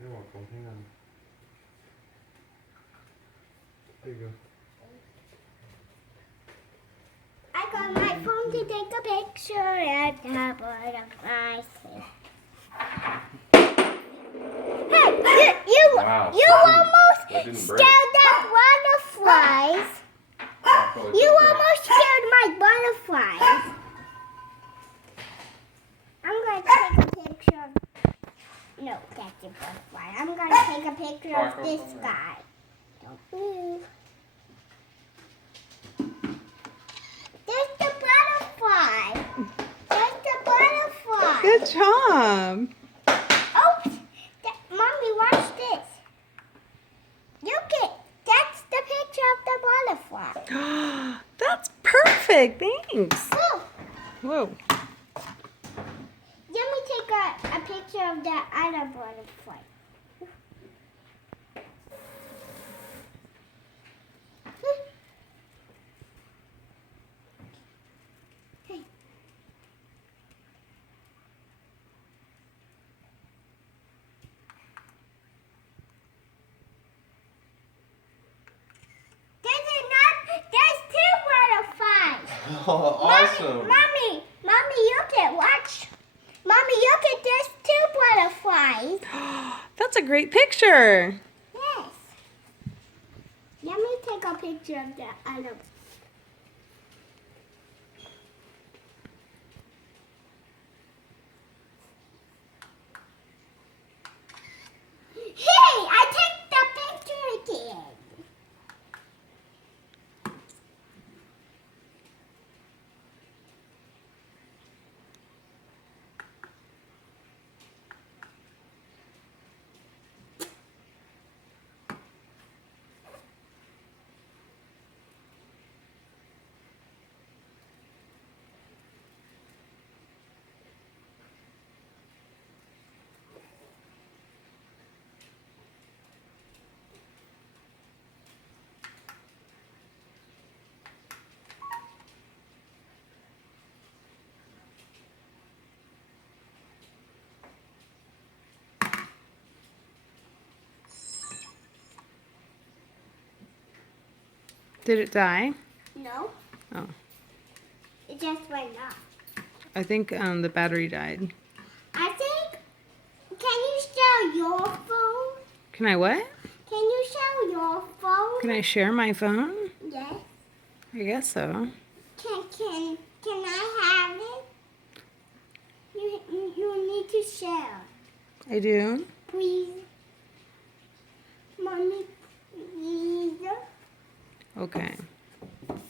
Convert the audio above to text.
You're welcome. Hang on. There you go. I got my phone to take a picture at the butterflies. Hey, Wow. you That almost didn't scared break. the butterflies. You almost scared my butterflies. I'm going to take a picture of... No, that's a butterfly. I'm going to take a picture of this guy. Don't move. There's the butterfly. There's the butterfly. Good job. Oh, Mommy, watch this. Look it. That's the picture of the butterfly. That's perfect. Thanks. Look. Whoa. Let me take a picture of the other butterfly. Hey. There's two butterflies. Oh, awesome. Mommy, look at watch. Mommy, look at there's two butterflies. That's a great picture. Yes. Let me take a picture of the other. Hey, I took the picture again. Did it die? No. Oh. It just went off. I think the battery died. I think, can you show your phone? Can I what? Can you show your phone? Can I share my phone? Yes. I guess so. Can I have it? You need to share. I do. Please. Mommy, please. Okay.